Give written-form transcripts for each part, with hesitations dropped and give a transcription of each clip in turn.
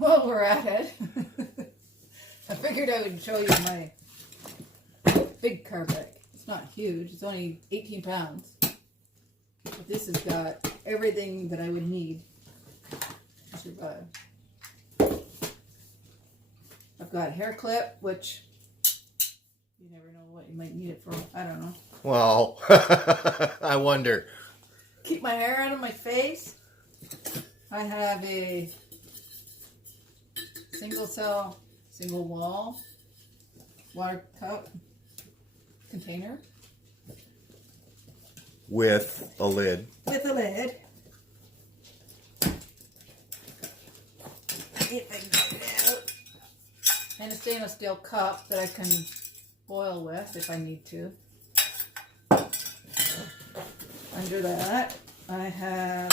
While we're at it, I figured I would show you my big carpet. It's not huge, it's only 18 pounds. But this has got everything that I would need to survive. I've got a hair clip, which you never know what you might need it for. I don't know. Well, I wonder. Keep my hair out of my face. I have a single cell, single wall water cup container. With a lid. With a lid. If I can get it out. And a stainless steel cup that I can boil with if I need to. Under that, I have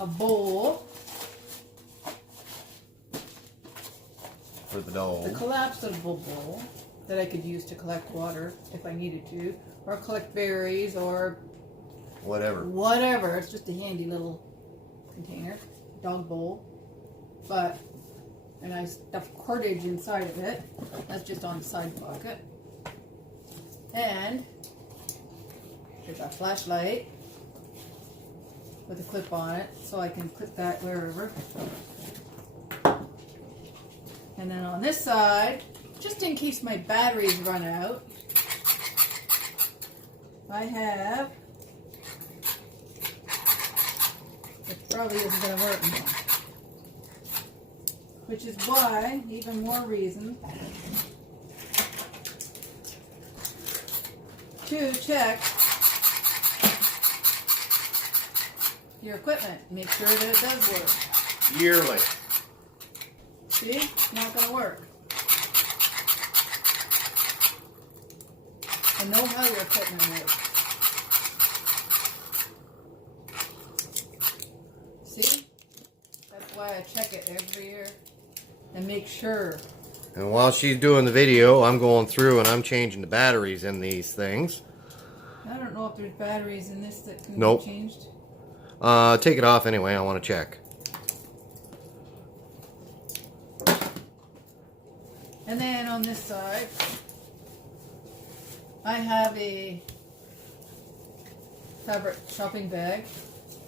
a bowl. For the dough. The collapsible bowl that I could use to collect water if I needed to. Or collect berries or Whatever. whatever. It's just a handy little container. Dog bowl. And I stuffed cordage inside of it. That's just on the side pocket. And there's a flashlight with a clip on it, so I can clip that wherever. And then on this side, just in case my batteries run out, I have, it probably isn't going to work now. Which is why, even more reason to check your equipment. Make sure that it does work. Yearly. See? It's not going to work. And know how your equipment works. See? That's why I check it every year and make sure. And while she's doing the video, I'm going through and I'm changing the batteries in these things. I don't know if there's batteries in this that can Nope. be changed. Take it off anyway. I want to check. And then on this side, I have a fabric shopping bag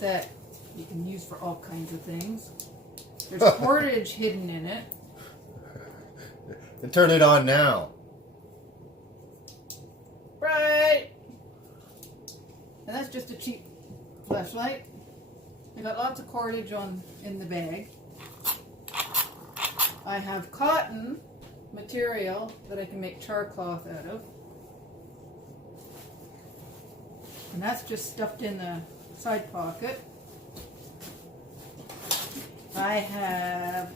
that you can use for all kinds of things. There's cordage hidden in it. And turn it on now. Right! And that's just a cheap flashlight. I got lots of cordage in the bag. I have cotton material that I can make char cloth out of. And that's just stuffed in the side pocket. I have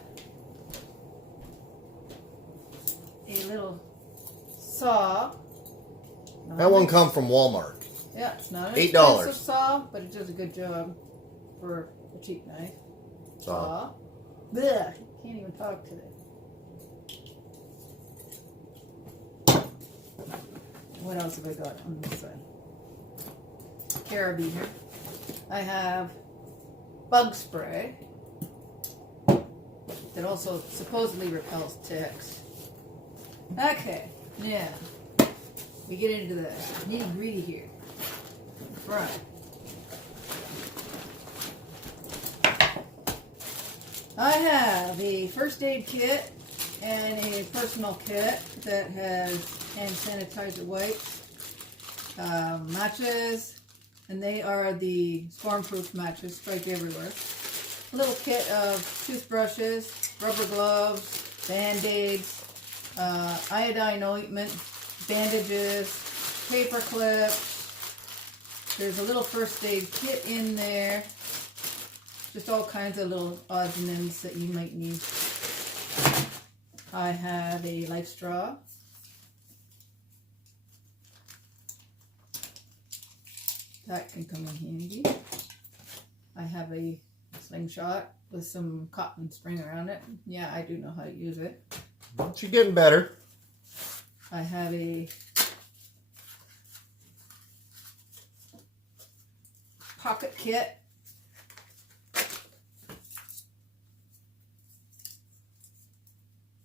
a little saw. That one come from Walmart. Yeah, it's not an $8. expensive saw, but it does a good job for a cheap knife. Saw. Blech, can't even talk today. What else have I got on this side? Carabiner. I have bug spray that also supposedly repels ticks. Okay, now we get into the nitty gritty here. Right. I have a first aid kit and a personal kit that has hand sanitizer wipes, matches, and they are the storm-proof matches, strike everywhere. A little kit of toothbrushes, rubber gloves, band-aids, iodine ointment, bandages, paper clips. There's a little first aid kit in there. Just all kinds of little odds and ends that you might need. I have a life straw. That can come in handy. I have a slingshot with some cotton string around it. Yeah, I do know how to use it. She's getting better. I have a pocket kit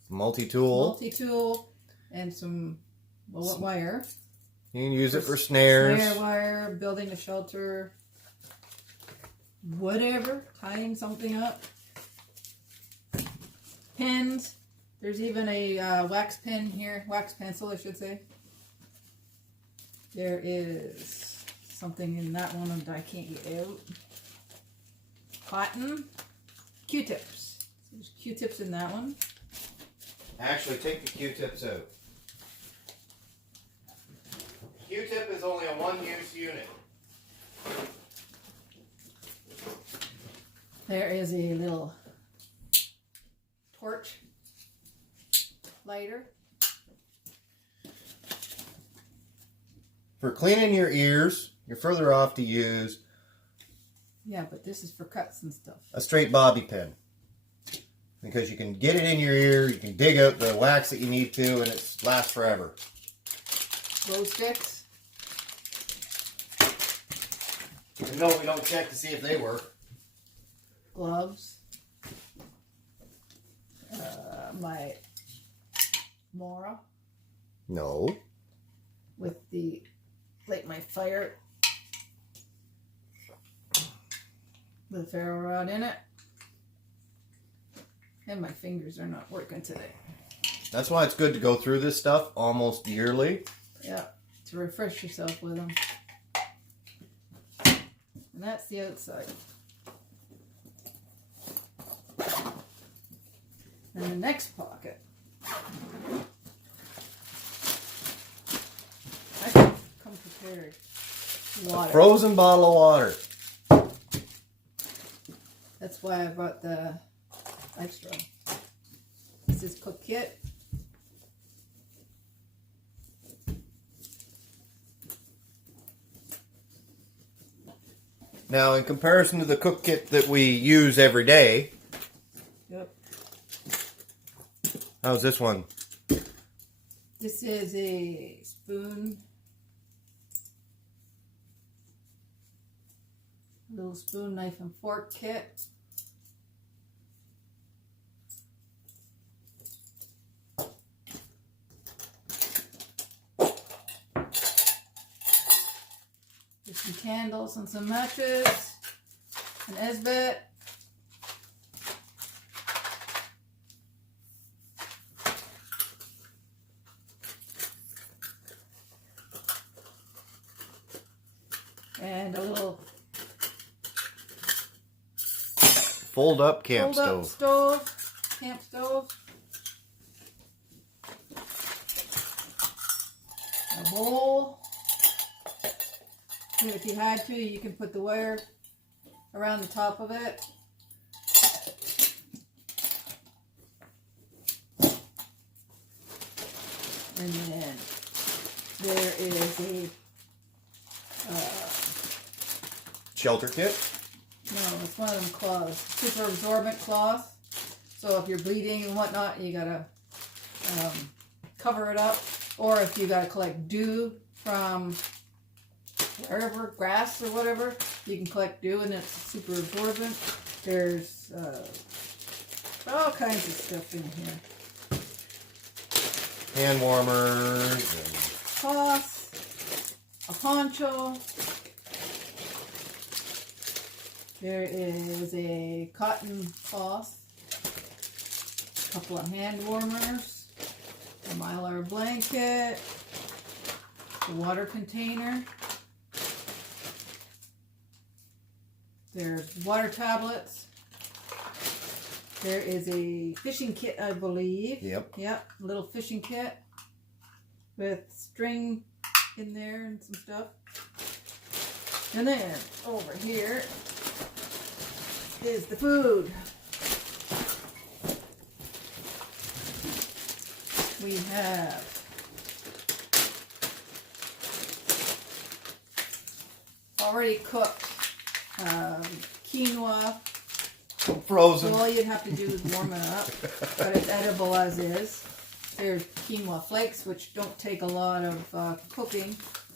Multi-tool. Multi-tool and some wire. You can use it for snares. Snare wire, building a shelter, whatever, tying something up. Pens. There's even a wax pen here, wax pencil, I should say. There is something in that one that I can't get out. Cotton. Q-tips. There's Q-tips in that one. Actually, take the Q-tips out. Q-tip is only a one-use unit. There is a little torch lighter. For cleaning your ears, you're further off to use Yeah, but this is for cuts and stuff. a straight bobby pin. Because you can get it in your ear, you can dig out the wax that you need to, and it lasts forever. Glow sticks. No, we don't check to see if they work. Gloves. My Mora No. with the light my fire with a ferro rod in it. And my fingers are not working today. That's why it's good to go through this stuff almost yearly. Yeah, to refresh yourself with them. And that's the outside. And the next pocket. I come prepared. Water. A frozen bottle of water. That's why I brought the extra. This is cook kit. Now, in comparison to the cook kit that we use every day, Yep. how's this one? This is a spoon. Little spoon, knife, and fork kit. There's some candles and some matches. An Esbit. And a little Fold-up camp fold-up stove. Camp stove. A bowl. And if you had to, you can put the wire around the top of it. And then there is a shelter kit. no, it's one of them cloths, super absorbent cloth. So if you're bleeding and whatnot, you gotta cover it up. Or if you gotta collect dew from wherever, grass or whatever, you can collect dew and it's super absorbent. There's all kinds of stuff in here. Hand warmers. And Cloth, a poncho. There is a cotton cloth, a couple of hand warmers, a Mylar blanket, a water container. There's water tablets. There is a fishing kit, I believe. Yep. Yep, a little fishing kit with string in there and some stuff. And then over here is the food. We have already cooked quinoa. frozen. So all you'd have to do is warm it up, but it's edible as is. There's quinoa flakes, which don't take a lot of cooking.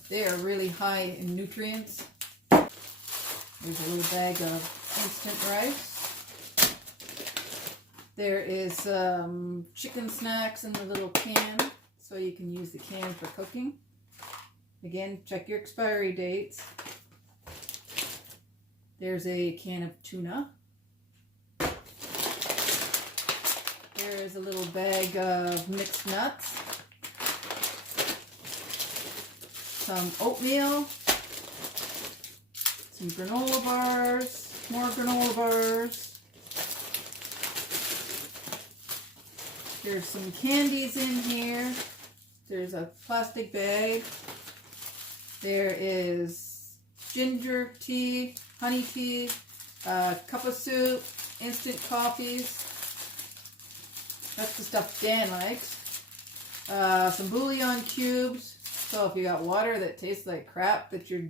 They are really high in nutrients. There's a little bag of instant rice. There is some chicken snacks in the little can, so you can use the can for cooking. Again, check your expiry dates. There's a can of tuna. There's a little bag of mixed nuts. Some oatmeal. Some granola bars. More granola bars. There's some candies in here. There's a plastic bag. There is ginger tea, honey tea, a cup of soup, instant coffees. That's the stuff Dan likes. Some bouillon cubes. So if you got water that tastes like crap that you're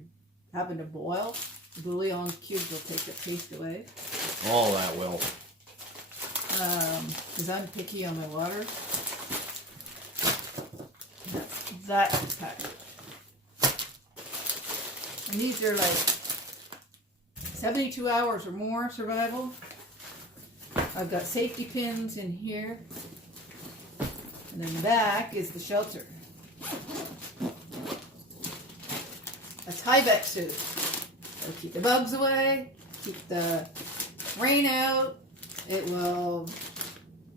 having to boil, the bouillon cubes will take the taste away. All that will. Because I'm picky on my water. That's that package. And these are like 72 hours or more survival. I've got safety pins in here. And then the back is the shelter. A Tyvek suit. It'll keep the bugs away, keep the rain out. It will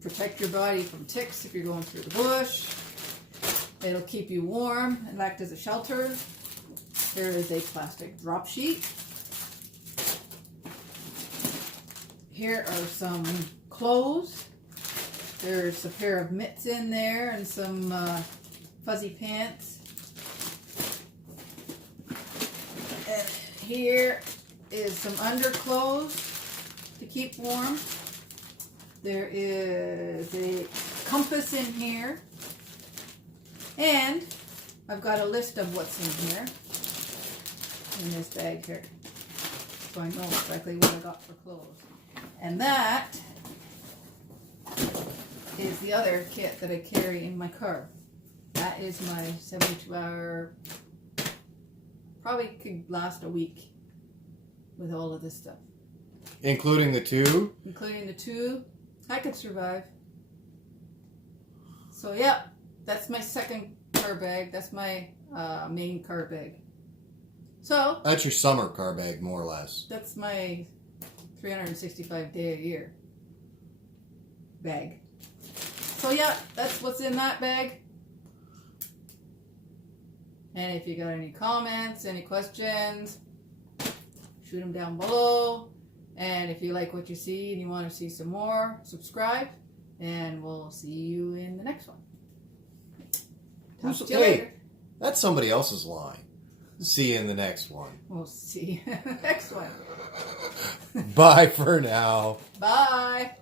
protect your body from ticks if you're going through the bush. It'll keep you warm and act as a shelter. There is a plastic drop sheet. Here are some clothes. There's a pair of mitts in there and some fuzzy pants. And here is some underclothes to keep warm. There is a compass in here. And I've got a list of what's in here. In this bag here. So I know exactly what I got for clothes. And that is the other kit that I carry in my car. That is my 72-hour, probably could last a week with all of this stuff. Including the two? Including the two. I could survive. So yeah, that's my second car bag. That's my main car bag. So That's your summer car bag, more or less. that's my 365 day a year bag. So yeah, that's what's in that bag. And if you got any comments, any questions, shoot them down below. And if you like what you see and you want to see some more, subscribe. And we'll see you in the next one. Talk to you later. That's somebody else's line. See you in the next one. We'll see you in the next one. Bye for now. Bye.